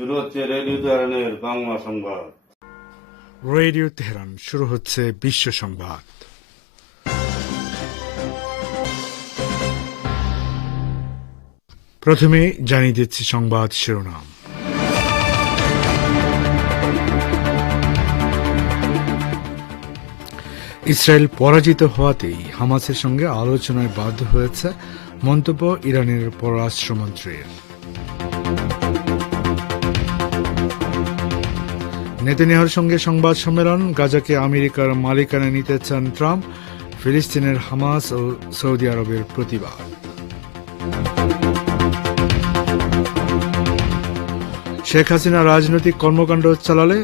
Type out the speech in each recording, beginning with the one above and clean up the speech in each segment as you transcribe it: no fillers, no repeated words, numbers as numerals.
শুরু হচ্ছে রেডিও তেহরানের বাংলা সংবাদ। রেডিও তেহরান, শুরু হচ্ছে বিশ্ব সংবাদ। প্রথমে জানিয়ে দিচ্ছি সংবাদ শিরোনাম। ইসরায়েল পরাজিত হওয়াতেই হামাসের সঙ্গে আলোচনায় বাধ্য হয়েছে, মন্তব্য ইরানের পররাষ্ট্রমন্ত্রীর। নেতানিয়াহুর সঙ্গে সংবাদ সম্মেলন, গাজাকে আমেরিকার মালিকানায় নিতে চান ট্রাম্প, ফিলিস্তিনের হামাস ও সৌদি আরবের প্রতিবাদ। শেখ হাসিনা রাজনৈতিক কর্মকাণ্ড চালালে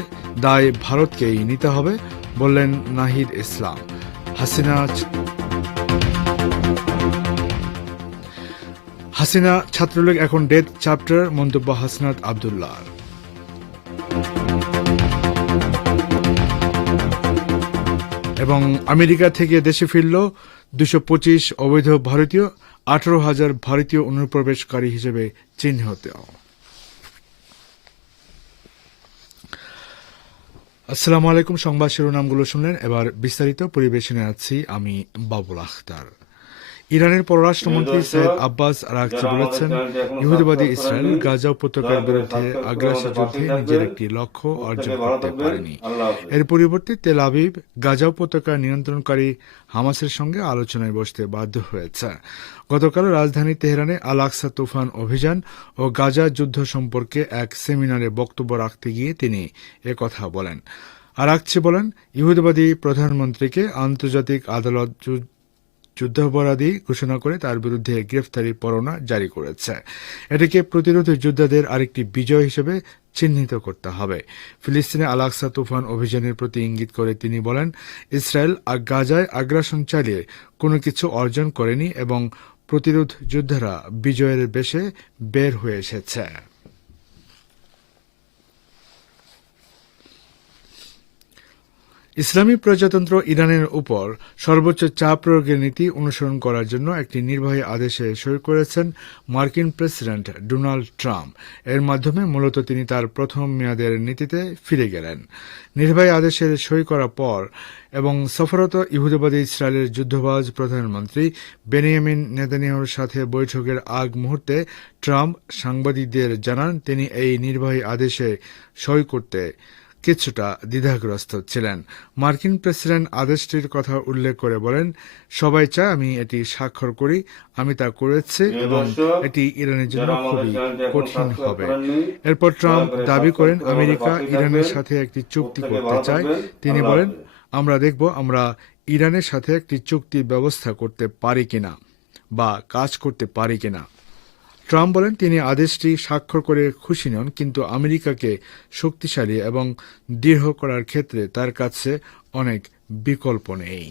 দায় ভারতকেই নিতে হবে, বললেন নাহিদ ইসলাম। হাসিনা ছাত্রলীগ এখন ডেথ চ্যাপ্টার, মন্তব্য হাসনাত আবদুল্লাহ। এবং আমেরিকা থেকে দেশে ফিরল 225 অবৈধ ভারতীয়, 18,000 ভারতীয় অনুপ্রবেশকারী হিসেবে চিহ্নিত। আসসালামু আলাইকুম। সংবাদ শিরোনামগুলো শুনলেন, এবার বিস্তারিত পরিবেশনে আছি আমি বাবুল আখতার। ইরানের পররাষ্ট্রমন্ত্রী সৈয়দ আব্বাস আরাগচি বলেছেন, ইহুদিবাদী ইসরায়েল গাজা উপত্যকার বিরুদ্ধে আগ্রাসী যুদ্ধে নিজের একটি লক্ষ্য অর্জন করতে পারেনি। এর পরিবর্তে তেল আবিব গাজা উপত্যকা নিয়ন্ত্রণকারী হামাসের সঙ্গে আলোচনায় বসতে বাধ্য হয়েছে। গতকাল রাজধানী তেহরানে আল আকসা তুফান অভিযান ও গাজা যুদ্ধ সম্পর্কে এক সেমিনারে বক্তব্য রাখতে গিয়ে তিনি একথা বলেন। আরাগচি বলেন, ইহুদিবাদী প্রধানমন্ত্রীকে আন্তর্জাতিক আদালত যুদ্ধাপরাধী ঘোষণা করে তার বিরুদ্ধে গ্রেফতারি পরোয়ানা জারি করেছে। এটিকে প্রতিরোধ যোদ্ধাদের আরেকটি বিজয় হিসেবে চিহ্নিত করতে হবে। ফিলিস্তিনে আল আকসা তুফান অভিযানের প্রতি ইঙ্গিত করে তিনি বলেন, ইসরায়েল গাজায় আগ্রাসন চালিয়ে কোনো কিছু অর্জন করেনি এবং প্রতিরোধ যোদ্ধারা বিজয়ের বেশে বের হয়ে এসেছে। ইসলামী প্রজাতন্ত্র ইরানের উপর সর্বোচ্চ চাপ প্রয়োগের নীতি অনুসরণ করার জন্য একটি নির্বাহী আদেশে সই করেছেন মার্কিন প্রেসিডেন্ট ডোনাল্ড ট্রাম্প। এর মাধ্যমে মূলত তিনি তার প্রথম মেয়াদের নীতিতে ফিরে গেলেন। নির্বাহী আদেশের সই করার পর এবং সফররত ইহুদিবাদী ইসরায়েলের যুদ্ধবাজ প্রধানমন্ত্রী বেনিয়ামিন নেতানিয়াহুর সাথে বৈঠকের আগ মুহূর্তে ট্রাম্প সাংবাদিকদের জানান, তিনি এই নির্বাহী আদেশে সই করতে কিছুটা দ্বিধাগ্রস্ত ছিলেন। মার্কিন প্রেসিডেন্ট আদেশটির কথা উল্লেখ করে বলেন, সবাই চায় আমি এটি স্বাক্ষর করি, আমি তা করেছি এবং এটি ইরানের জন্য খুবই কঠিন হবে। এরপর ট্রাম্প দাবি করেন, আমেরিকা ইরানের সাথে একটি চুক্তি করতে চায়। তিনি বলেন, আমরা দেখব আমরা ইরানের সাথে একটি চুক্তি ব্যবস্থা করতে পারি কিনা বা কাজ করতে পারি কিনা। ট্রাম্প বলেন, তিনি আদেশটি স্বাক্ষর করে খুশি নন, কিন্তু আমেরিকাকে শক্তিশালী এবং দৃঢ় করার ক্ষেত্রে তার কাছে অনেক বিকল্প নেই।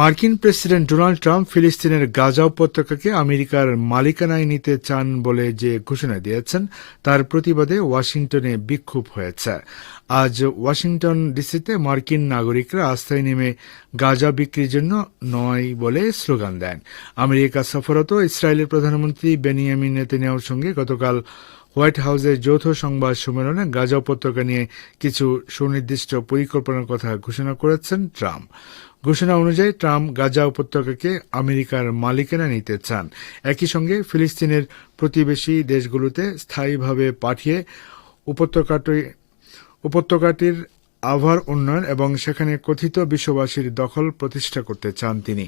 মার্কিন প্রেসিডেন্ট ডোনাল্ড ট্রাম্প ফিলিস্তিনের গাজা উপত্যকাকে আমেরিকার মালিকানায় নিতে চান বলে যে ঘোষণা দিয়েছেন, তার প্রতিবাদে ওয়াশিংটনে বিক্ষোভ হয়েছে। আজ ওয়াশিংটন ডিসিতে মার্কিন নাগরিকরা রাস্তায় নেমে গাজা বিক্রির জন্য নয় বলে স্লোগান দেন। আমেরিকা সফররত ইসরায়েলের প্রধানমন্ত্রী বেনিয়ামিন নেতানিয়াহুর সঙ্গে গতকাল হোয়াইট হাউসের যৌথ সংবাদ সম্মেলনে গাজা উপত্যকা নিয়ে কিছু সুনির্দিষ্ট পরিকল্পনার কথা ঘোষণা করেছেন ট্রাম্প। ঘোষণা অনুযায়ী ট্রাম্প গাজা উপত্যকাকে আমেরিকার মালিকানা নিতে চান। একই সঙ্গে ফিলিস্তিনের প্রতিবেশী দেশগুলোতে স্থায়ীভাবে পাঠিয়ে উপত্যকাটির আভার উন্নয়ন এবং সেখানে কথিত বিশ্ববাসীর দখল প্রতিষ্ঠা করতে চান তিনি।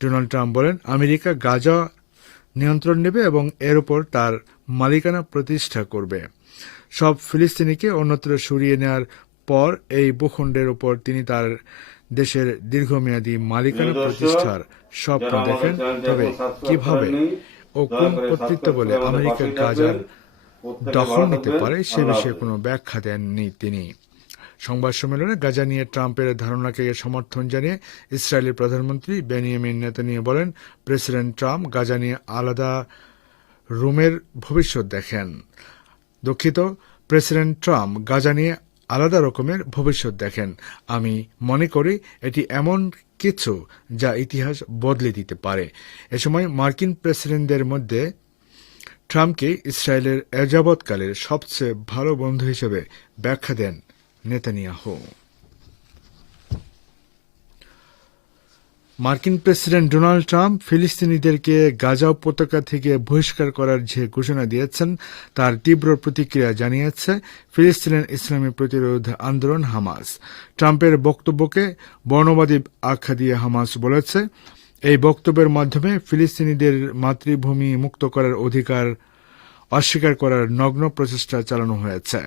ডোনাল্ড ট্রাম্প বলেন, আমেরিকা গাজা নিয়ন্ত্রণ নেবে এবং এর উপর তার মালিকানা প্রতিষ্ঠা করবে। সব ফিলিস্তিনিকে অন্যত্র সরিয়ে নেওয়ার পর এই ভূখণ্ডের উপর তিনি তার দেশের দীর্ঘমেয়াদী মালিকানা প্রতিষ্ঠার স্বপ্ন দেখেন। তবে কিভাবে ও কোন কর্তৃত্ব বলে আমেরিকা গাজার দখল নিতে পারে সে বিষয়ে কোনো ব্যাখ্যা দেননি তিনি। সংবাদ সম্মেলনে গাজা নিয়ে ট্রাম্পের ধারণাকে সমর্থন জানিয়ে ইসরায়েলের প্রধানমন্ত্রী বেনিয়ামিন নেতানিয়াহু বলেন, প্রেসিডেন্ট ট্রাম্প গাজা নিয়ে আলাদা রুমের ভবিষ্যৎ দেখেন। দুঃখিত, প্রেসিডেন্ট ট্রাম্প গাজা নিয়ে আলাদা রকমের ভবিষ্যৎ দেখেন। আমি মনে করি এটি এমন কিছু যা ইতিহাস বদলে দিতে পারে। এ সময় মার্কিন প্রেসিডেন্টদের মধ্যে ট্রাম্পকে ইসরায়েলের যাবৎকালের সবচেয়ে ভালো বন্ধু হিসেবে ব্যাখ্যা দেন নেতানিয়াহু। মার্কিন প্রেসিডেন্ট ডোনাল্ড ট্রাম্প ফিলিস্তিনিদেরকে গাজা উপত্যকা থেকে বহিষ্কার করার যে ঘোষণা দিয়েছেন তার তীব্র প্রতিক্রিয়া জানিয়েছে ফিলিস্তিনের ইসলামী প্রতিরোধ আন্দোলন হামাস। ট্রাম্পের বক্তব্যকে বর্ণবাদী আখ্যা দিয়ে হামাস বলেছে, এই বক্তব্যের মাধ্যমে ফিলিস্তিনিদের মাতৃভূমি মুক্ত করার অধিকার অস্বীকার করার নগ্ন প্রচেষ্টা চালানো হয়েছে।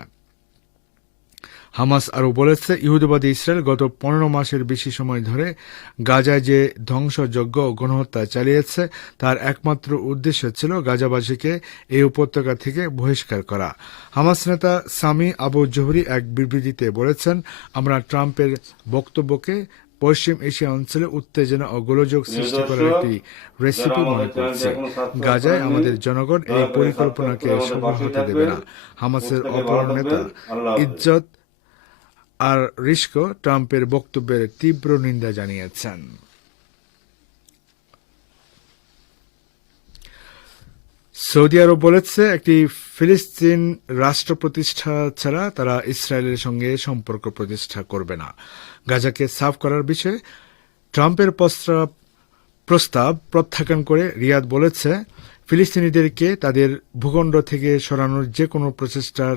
হামাস আরও বলেছে, ইহুদিবাদী ইসরায়েল গত 15 মাসের বেশি সময় ধরে গাজায় যে ধ্বংসযজ্ঞ ও গণহত্যা চালিয়েছে তার একমাত্র উদ্দেশ্য ছিল গাজাবাসীকে এই উপত্যকা থেকে বহিষ্কার করা। হামাস নেতা সামি আবু জোহরি এক বিবৃতিতে বলেছেন, আমরা ট্রাম্পের বক্তব্যকে পশ্চিম এশিয়া অঞ্চলে উত্তেজনা ও গোলযোগ সৃষ্টি করার একটি রেসিপি মনে করছি। গাজায় আমাদের জনগণ এই পরিকল্পনাকে সফল হতে দেবে না। হামাসের অপর নেতা ইজ্জত আর রিস্কো ট্রাম্পের বক্তব্যের তীব্র নিন্দা জানিয়েছেন। সৌদি আরব বলেছে, একটি ফিলিস্তিন রাষ্ট্র প্রতিষ্ঠা ছাড়া তারা ইসরায়েলের সঙ্গে সম্পর্ক প্রতিষ্ঠা করবে না। গাজাকে সাফ করার বিষয়ে ট্রাম্পের প্রস্তাব প্রত্যাখ্যান করে রিয়াদ বলেছে, ফিলিস্তিনিদেরকে তাদের ভূখণ্ড থেকে সরানোর যে কোনো প্রচেষ্টার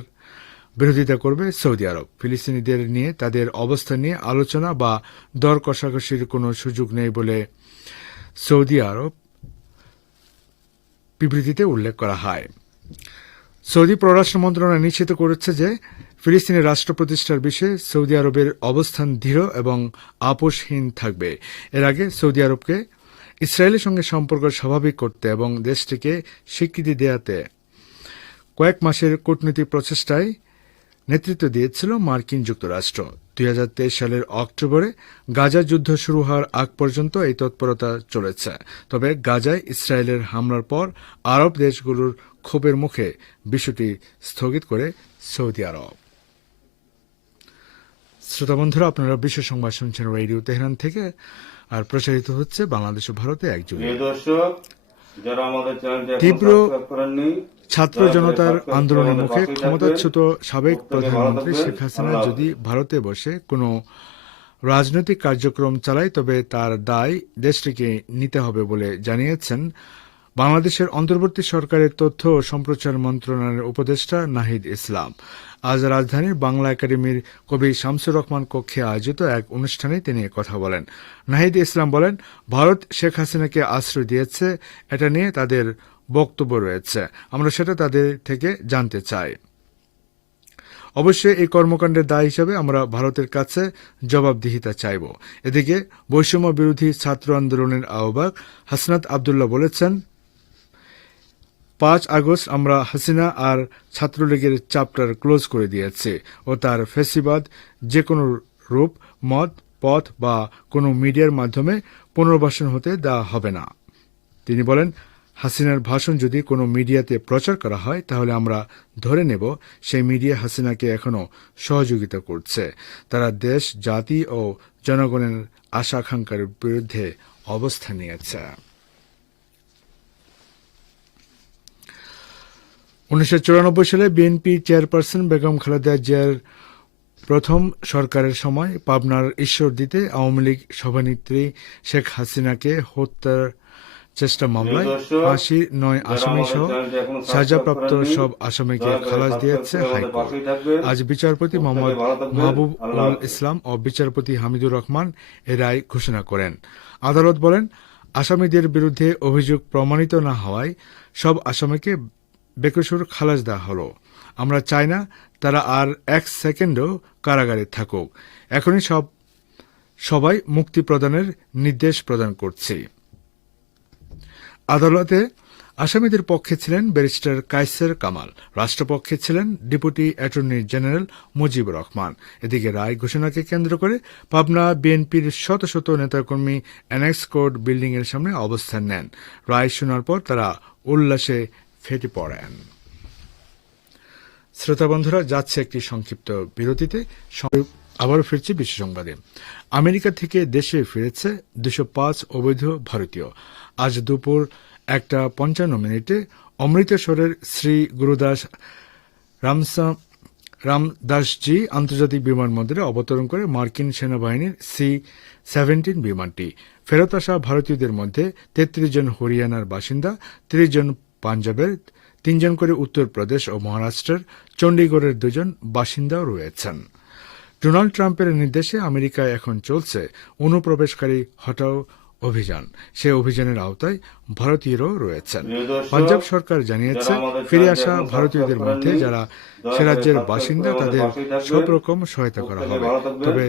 বিরোধিতা করবে সৌদি আরব। ফিলিস্তিনিদের নিয়ে তাদের অবস্থান নিয়ে আলোচনা বা দর কষাকষির কোনো সুযোগ নেই বলে সৌদি আরব বিবৃতিতে উল্লেখ করা হয়। সৌদি পররাষ্ট্র মন্ত্রণালয় নিশ্চিত করেছে যে ফিলিস্তিনের রাষ্ট্র প্রতিষ্ঠার বিষয়ে সৌদি আরবের অবস্থান দৃঢ় এবং আপোষহীন থাকবে। এর আগে সৌদি আরবকে ইসরায়েলের সঙ্গে সম্পর্ক স্বাভাবিক করতে এবং দেশটিকে স্বীকৃতি দেয়াতে কয়েক মাসের কূটনৈতিক প্রচেষ্টায় নেতৃত্ব দিয়েছিল মার্কিন যুক্তরাষ্ট্র। 2023 সালের অক্টোবরে গাজা যুদ্ধ শুরু হওয়ার আগ পর্যন্ত এই তৎপরতা চলেছে। তবে গাজায় ইসরায়েলের হামলার পর আরব দেশগুলোর ক্ষোভের মুখে বিষয়টি স্থগিত করে সৌদি আরব। শ্রোতা বন্ধুরা, আপনারা বিশ্ব সংবাদ শুনছেন রেডিও তেহরান থেকে, আর প্রচারিত হচ্ছে বাংলাদেশ ও ভারতে একযোগে। তীব্র ছাত্র জনতার আন্দোলনের মুখে ক্ষমতাচ্যুত সাবেক প্রধানমন্ত্রী শেখ হাসিনা যদি ভারতে বসে কোনো রাজনৈতিক কার্যক্রম চালায় তবে তার দায় দেশটিকে নিতে হবে বলে জানিয়েছেন বাংলাদেশের অন্তর্বর্তী সরকারের তথ্য ও সম্প্রচার মন্ত্রণালয়ের উপদেষ্টা নাহিদ ইসলাম। আজ রাজধানীর বাংলা একাডেমির কবি শামসুর রহমান কক্ষে আয়োজিত এক অনুষ্ঠানে তিনি কথা বলেন। নাহিদ ইসলাম বলেন, ভারত শেখ হাসিনাকে আশ্রয় দিয়েছে, এটা নিয়ে তাদের বক্তব্য রয়েছে, আমরা সেটা তাদের থেকে জানতে চাই। অবশ্যই এই কর্মকাণ্ডের দায় হিসাবে আমরা ভারতের কাছে জবাবদিহিতা চাইব। এদিকে বৈষম্য বিরোধী ছাত্র আন্দোলনের আহ্বায়ক হাসনাত আবদুল্লাহ বলেছেন, 5 আগস্ট আমরা হাসিনা আর ছাত্রলীগের চ্যাপ্টার ক্লোজ করে দিয়েছি ও তার ফ্যাসিবাদ যে কোনো রূপ, মত, পথ বা কোনো মিডিয়ার মাধ্যমে পুনর্বাসন হতে দেওয়া হবে না। তিনি বলেন, হাসিনার ভাষণ যদি কোনো মিডিয়াতে প্রচার করা হয় তাহলে আমরা ধরে নেব সেই মিডিয়া হাসিনাকে এখনো সহযোগিতা করছে। তারা দেশ, জাতি ও জনগণের আশা আকাঙ্ক্ষার বিরুদ্ধে অবস্থান নিয়েছে। 1994 সালে বিএনপি চেয়ারপারসন বেগম খালেদা জিয়ার প্রথম সরকারের সময় পাবনার ঈশ্বরদীতে আওয়ামী লীগ সভানেত্রী শেখ হাসিনাকে হত্যার চেষ্টা মামলায় ফাঁসি 9 আসামি সহ সাজাপ্রাপ্ত সব আসামিকে খালাস দিয়েছে হাইকোর্ট। আজ বিচারপতি মোহাম্মদ মাহবুবুল ইসলাম ও বিচারপতি হামিদুর রহমান এ রায় ঘোষণা করেন। আদালত বলেন, আসামিদের বিরুদ্ধে অভিযোগ প্রমাণিত না হওয়ায় সব আসামিকে বেকসুর খালাস দেওয়া হলো। আমরা চাই না তারা আর 1 সেকেন্ডও কারাগারে থাকুক। এখনই সবাই মুক্তি প্রদানের নির্দেশ প্রদান করছি। আদালতে আসামিদের পক্ষে ছিলেন ব্যারিস্টার কায়সার কামাল, রাষ্ট্রপক্ষে ছিলেন deputy attorney general Mujibur Rahman. এদিকে রায় ঘোষণাকে কেন্দ্র করে পাবনা বিএনপির শত শত নেতাকর্মী অ্যানেক্স কোর্ট বিল্ডিং এর সামনে অবস্থান নেন। রায় শোনার পর তারা উল্লাসে ফেটে পড়েন। শ্রোতা বন্ধুরা, যাচ্ছে একটি সংক্ষিপ্ত বিরতিতে। আবারও ফিরছি বিশ্ব সংবাদে। আমেরিকা থেকে দেশে ফিরেছে 205 অবৈধ ভারতীয়। আজ দুপুর 1:55 অমৃতসরের শ্রী গুরুদাস রামদাসজি আন্তর্জাতিক বিমানবন্দরে অবতরণ করে মার্কিন সেনাবাহিনীর C-17 বিমানটি। ফেরত আসা ভারতীয়দের মধ্যে 33 জন হরিয়ানার বাসিন্দা, 30 জন পাঞ্জাবের, 3 জন করে উত্তরপ্রদেশ ও মহারাষ্ট্রের, চণ্ডীগড়ের 2 জন বাসিন্দাও রয়েছেন। ডোনাল্ড ট্রাম্পের নির্দেশে আমেরিকায় এখন চলছে অনুপ্রবেশকারী হটাও অভিযান। সে অভিযানের আওতায় ভারতীয়রাও রয়েছেন। পাঞ্জাব সরকার জানিয়েছে, ফিরে আসা ভারতীয়দের মধ্যে যারা সে রাজ্যের বাসিন্দা তাদের সব রকম সহায়তা করা হবে, তবে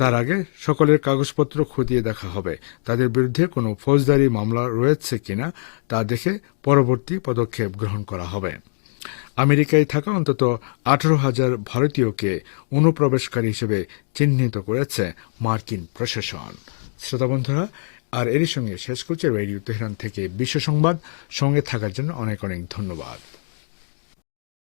তার আগে সকলের কাগজপত্র খতিয়ে দেখা হবে। তাদের বিরুদ্ধে কোনো ফৌজদারি মামলা রয়েছে কিনা তা দেখে পরবর্তী পদক্ষেপ গ্রহণ করা হবে। আমেরিকায় থাকা অন্তত 18,000 ভারতীয়কে অনুপ্রবেশকারী হিসেবে চিহ্নিত করেছে মার্কিন প্রশাসন। শ্রোতা বন্ধুরা, আর এরই সঙ্গে শেষ করছে রেডিও তেহরান থেকে বিশ্ব সংবাদ। সঙ্গে থাকার জন্য অনেক অনেক ধন্যবাদ।